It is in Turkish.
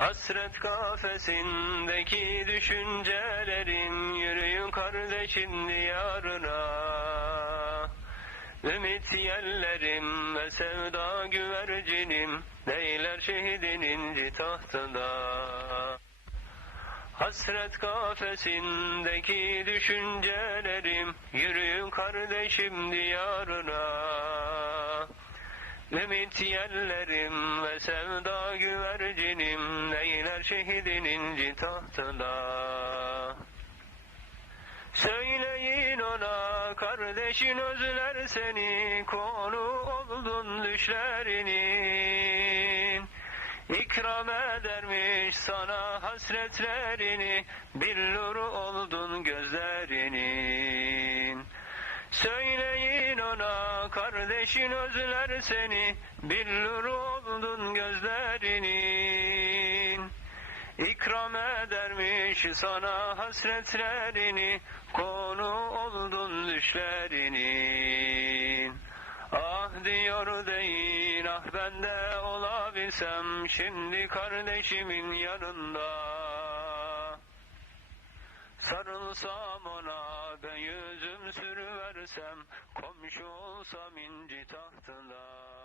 Hasret kafesindeki düşüncelerim Yürüyün kardeşim diyarına. Ümit yellerim ve sevda güvercinim Neyler şehidin inci tahtında Hasret kafesindeki düşüncelerim Yürüyün kardeşim diyarına. Ümit yellerim ve sevda şehidin inci tahtında? Söyleyin ona kardeşin özler seni Konu oldun düşlerinin. İkram edermiş sana hasretlerini Billur oldun gözlerinin. Söyleyin ona kardeşin özler seni Billur oldun gözlerinin İkram edermiş sana hasretlerini Konu oldun düşlerinin Ah diyor deyin ah ben de olabilsem Şimdi kardeşimin yanında. Sarılsam ona ben yüzüm sürüversem Komşu olsam inci tahtında